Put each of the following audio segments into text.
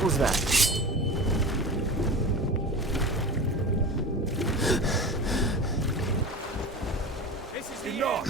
What was that? This is enough!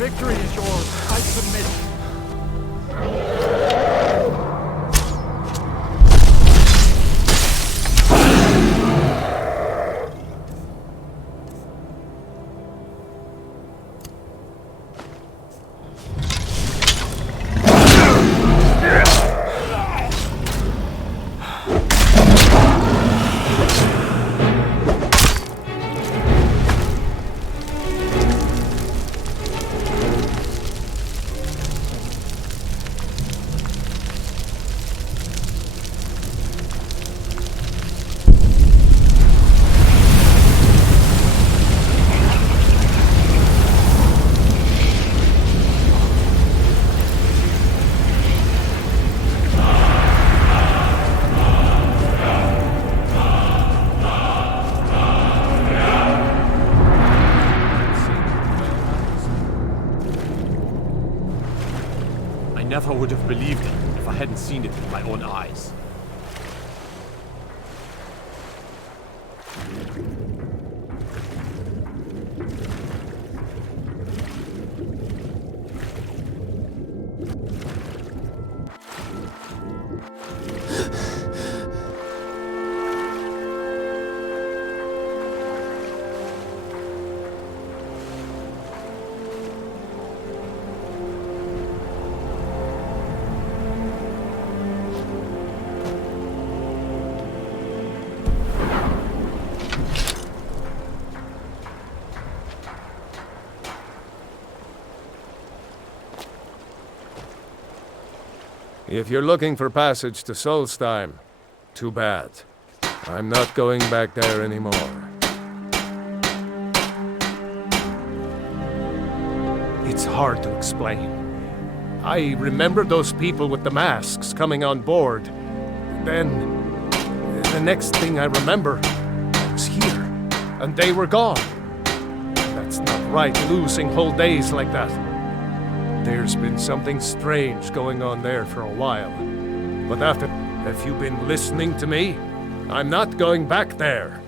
Victory is yours. I submit. I never would have believed it if I hadn't seen it with my own eyes. If you're looking for passage to Solstheim, too bad. I'm not going back there anymore. It's hard to explain. I remember those people with the masks coming on board. Then, the next thing I remember, I was here, and they were gone. That's not right, losing whole days like that. There's been something strange going on there for a while. But have you been listening to me? I'm not going back there.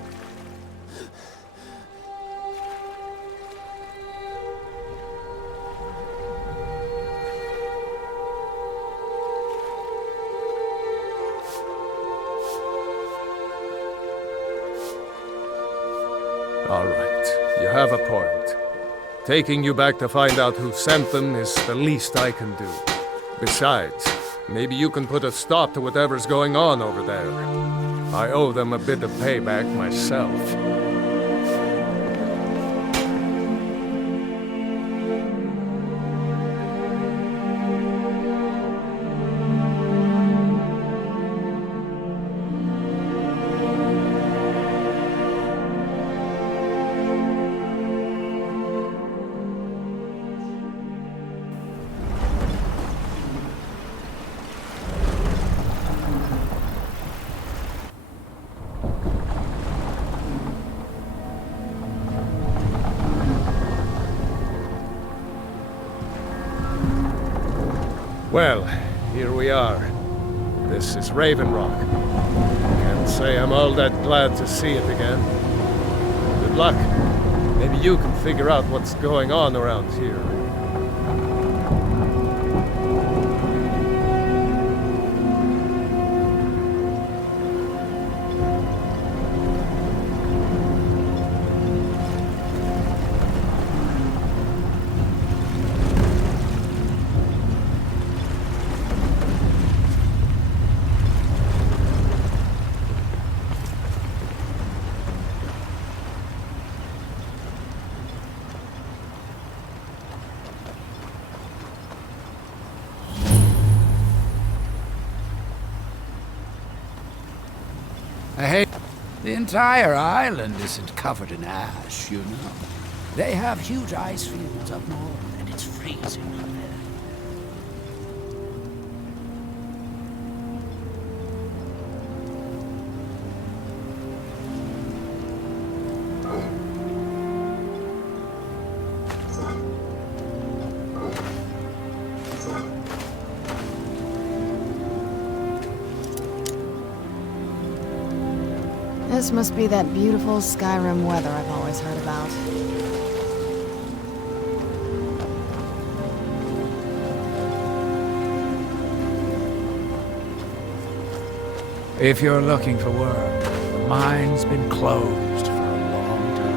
All right, you have a point. Taking you back to find out who sent them is the least I can do. Besides, maybe you can put a stop to whatever's going on over there. I owe them a bit of payback myself. Well, here we are. This is Raven Rock. Can't say I'm all that glad to see it again. Good luck. Maybe you can figure out what's going on around here. Hey, the entire island isn't covered in ash, you know. They have huge ice fields up north, and it's freezing up there. This must be that beautiful Skyrim weather I've always heard about. If you're looking for work, the mine's been closed for a long time.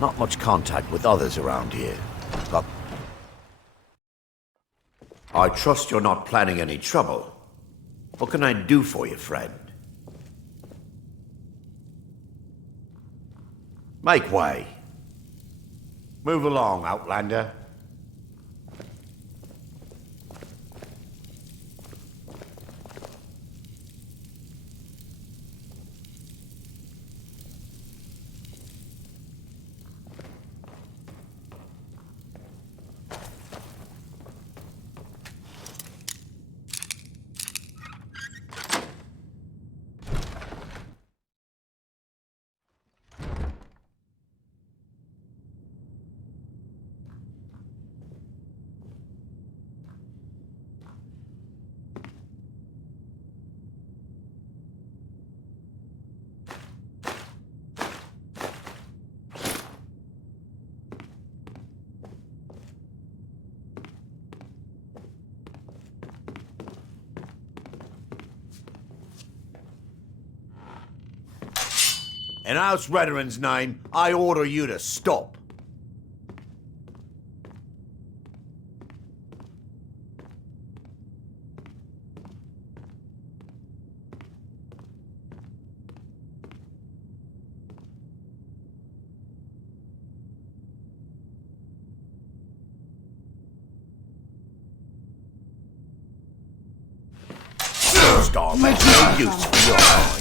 Not much contact with others around here. But I trust you're not planning any trouble. What can I do for you, friend? Make way. Move along, Outlander. In House Veteran's name, I order you to stop. Star, make no use of your mind.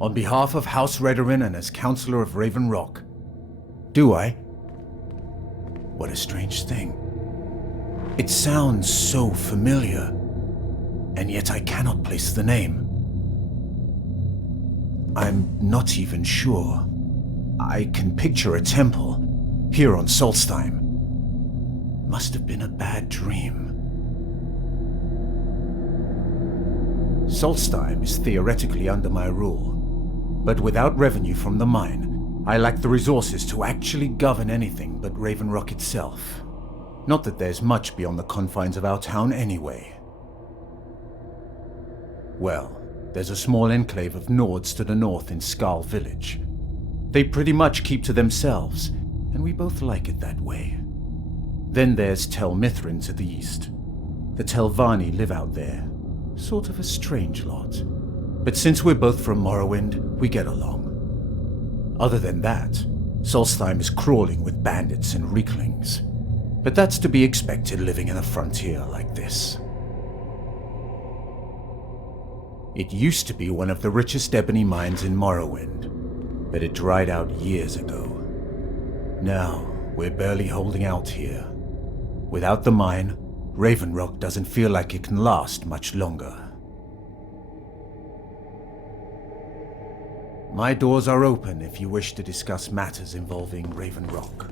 On behalf of House Redorin and as Counselor of Raven Rock. Do I? What a strange thing. It sounds so familiar, and yet I cannot place the name. I'm not even sure. I can picture a temple here on Solstheim. Must have been a bad dream. Solstheim is theoretically under my rule. But without revenue from the mine, I lack the resources to actually govern anything but Raven Rock itself. Not that there's much beyond the confines of our town anyway. Well, there's a small enclave of Nords to the north in Skal Village. They pretty much keep to themselves, and we both like it that way. Then there's Tel Mithrin to the east. The Telvanni live out there. Sort of a strange lot. But since we're both from Morrowind, we get along. Other than that, Solstheim is crawling with bandits and reeklings. But that's to be expected living in a frontier like this. It used to be one of the richest ebony mines in Morrowind, but it dried out years ago. Now, we're barely holding out here. Without the mine, Raven Rock doesn't feel like it can last much longer. My doors are open if you wish to discuss matters involving Raven Rock.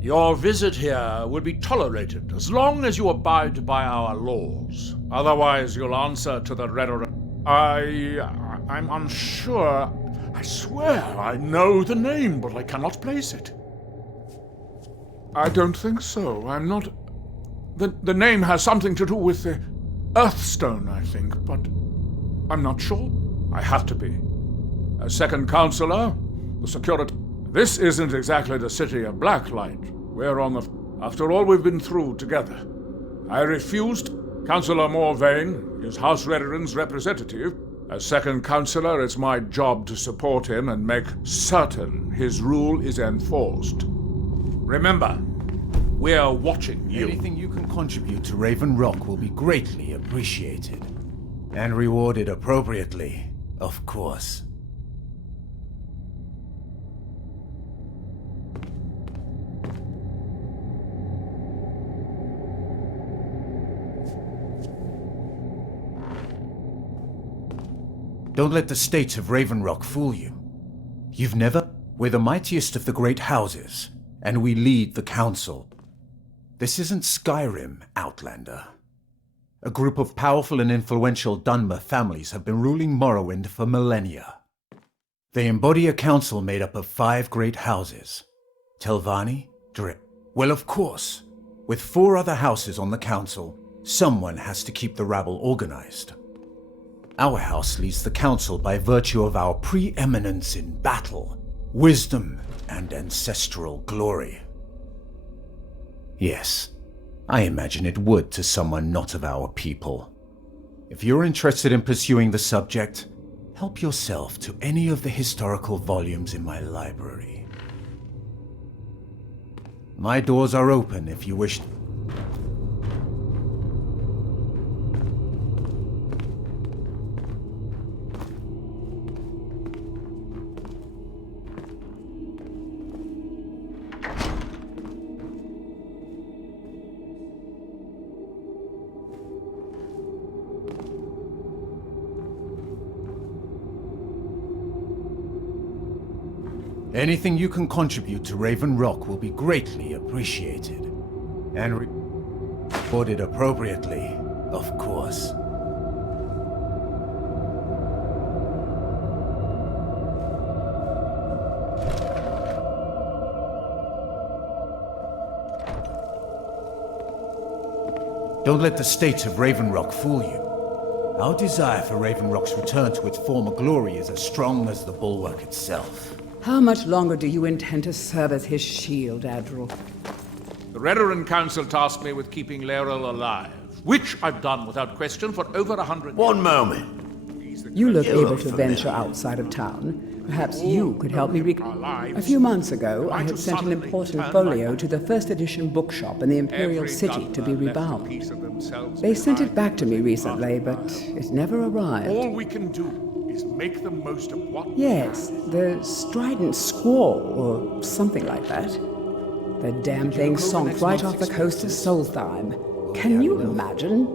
Your visit here will be tolerated as long as you abide by our laws. Otherwise, you'll answer to the Redorin. I'm unsure. I swear I know the name, but I cannot place it. I don't think so. I'm not... The name has something to do with the Earthstone, I think, but I'm not sure. I have to be. As second counselor, the security... This isn't exactly the city of Blacklight. We're on the... After all we've been through together, I refused... Councillor Morvain is House Redoran's representative. As second councillor, it's my job to support him and make certain his rule is enforced. Remember, we're watching you. Anything you can contribute to Raven Rock will be greatly appreciated. And rewarded appropriately, of course. Don't let the states of Raven Rock fool you. You've never... We're the mightiest of the great houses, and we lead the council. This isn't Skyrim, Outlander. A group of powerful and influential Dunmer families have been ruling Morrowind for millennia. They embody a council made up of 5 great houses. Telvanni, Well, of course. With 4 other houses on the council, someone has to keep the rabble organized. Our house leads the council by virtue of our preeminence in battle, wisdom, and ancestral glory. Yes, I imagine it would to someone not of our people. If you're interested in pursuing the subject, help yourself to any of the historical volumes in my library. My doors are open if you wish. Anything you can contribute to Raven Rock will be greatly appreciated. And rewarded appropriately, of course. Don't let the states of Raven Rock fool you. Our desire for Raven Rock's return to its former glory is as strong as the bulwark itself. How much longer do you intend to serve as his shield, Admiral? The Redoran Council tasked me with keeping Laeral alive, which I've done without question for over 100 years. One moment. You look You able look to familiar. venture outside of town. Perhaps you could help me A few months ago, I had sent an important folio to the first edition bookshop in the Imperial City to be rebound. They sent it back to me recently, but it never arrived. All we can do is make the most of what... Yes, the Strident Squall, or something like that. The damn thing sunk right off the coast of Solstheim. Can you imagine?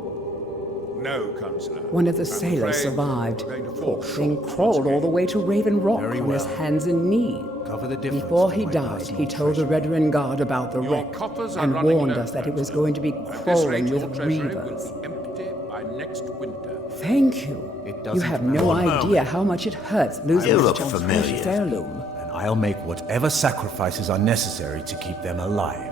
No, Councillor. One of the I'm sailors afraid survived. we're going to Poor fall thing short crawled all the way to Raven Rock Very on his well. hands and knees. Cover the difference Before for he my died, personal he told the treasure. Redoran Guard about the Your wreck coffers are and running warned low, us that it was Councillor. going to be At this crawling rate, your with treasury reavers. will be empty by next winter. Thank you. It You doesn't have no matter. idea how much it hurts losing You this look child's familiar. precious heirloom. And I'll make whatever sacrifices are necessary to keep them alive.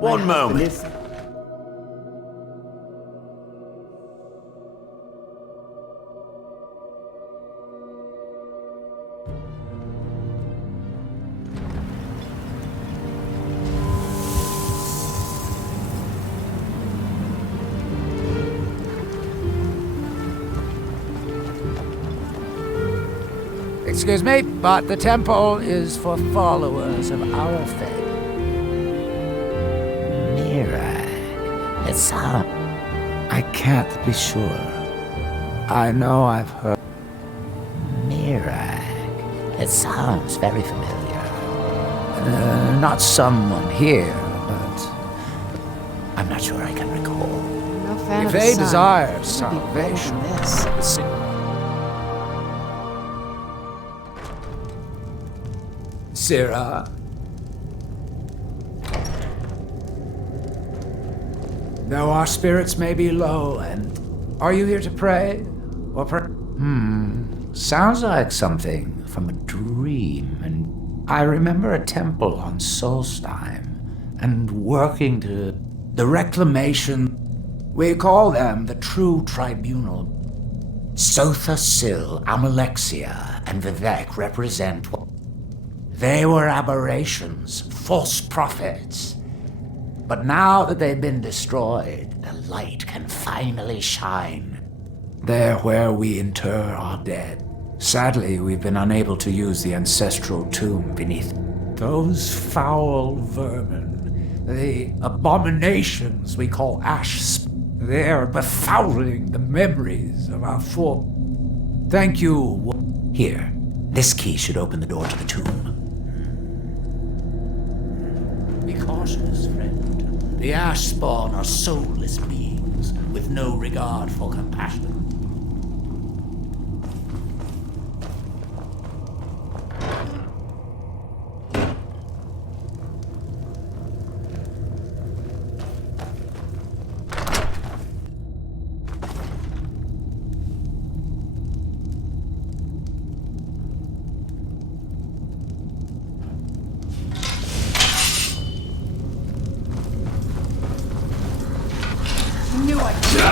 One moment. This- Excuse me, but the temple is for followers of our faith. Mira, it's her. I can't be sure. I know I've heard. Mira, it sounds very familiar. Not someone here, but I'm not sure I can recall. No fan If of the they sun. desire It would be better salvation, than this. Sirrah, though our spirits may be low, and are you here to pray? Or sounds like something from a dream, and I remember a temple on Solstheim, and working to the reclamation. We call them the True Tribunal. Sotha Sil, Amalexia, and Vivek represent They were aberrations, false prophets. But now that they've been destroyed, the light can finally shine. They're where we inter our dead. Sadly, we've been unable to use the ancestral tomb beneath. Those foul vermin, the abominations we call they're befouling the memories of our fore... Thank you. Here, this key should open the door to the tomb. Be cautious, friend. The Ashspawn are soulless beings with no regard for compassion. Knew it.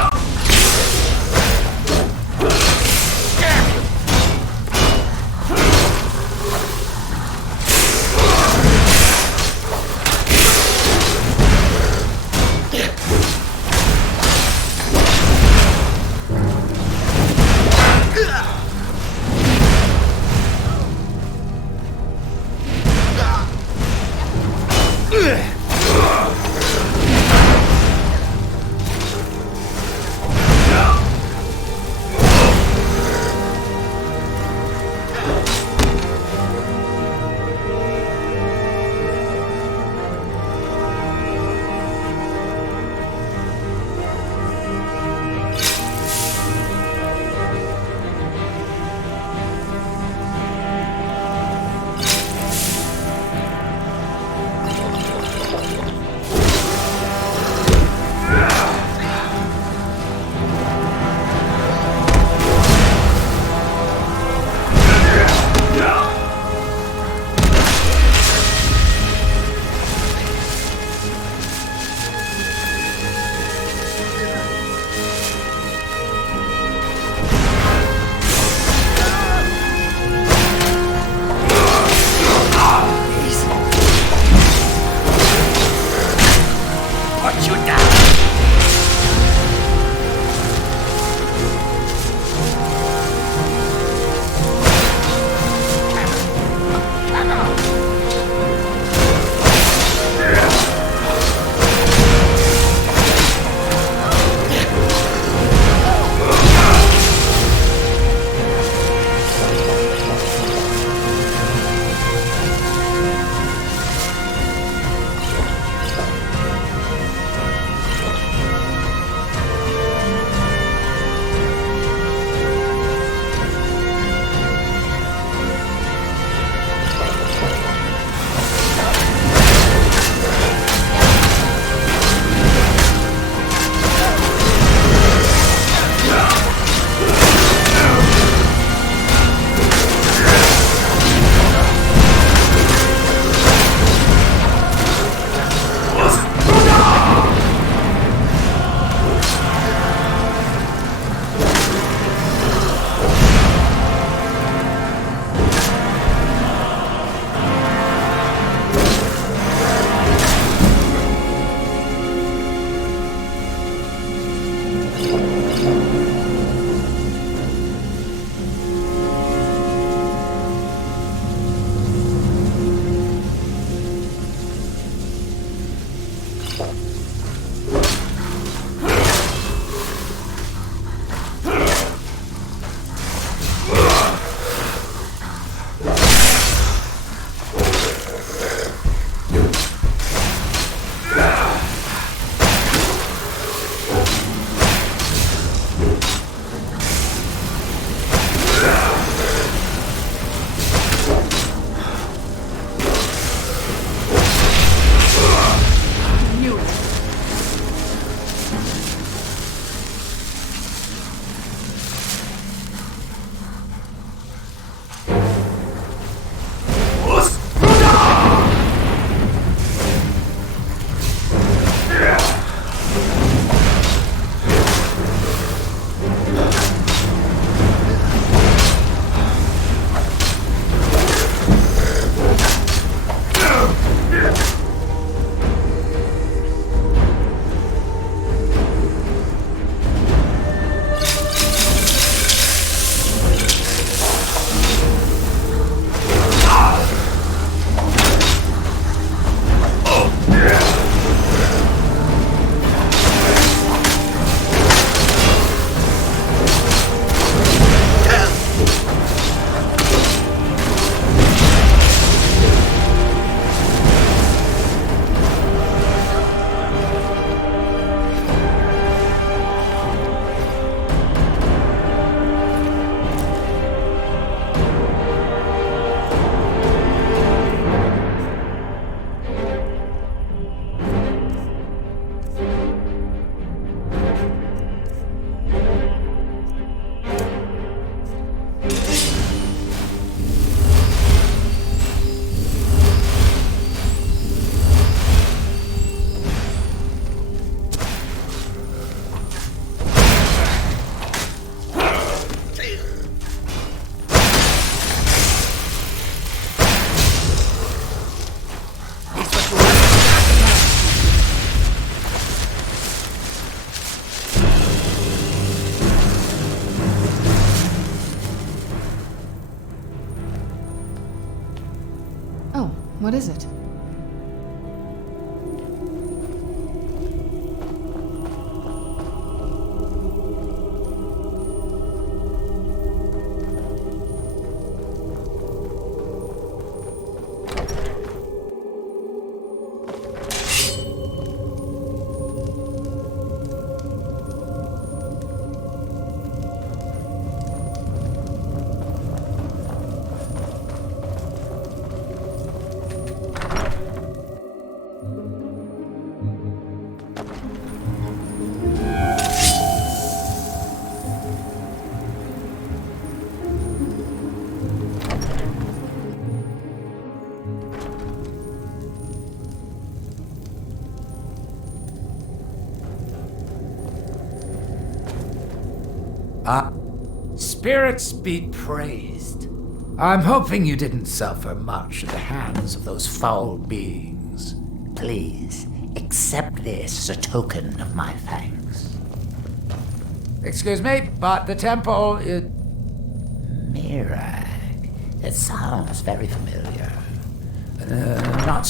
Oh, what is it? Spirits be praised. I'm hoping you didn't suffer much at the hands of those foul beings. Please, accept this as a token of my thanks. Excuse me, but the temple is... Mirror. It sounds very familiar. Not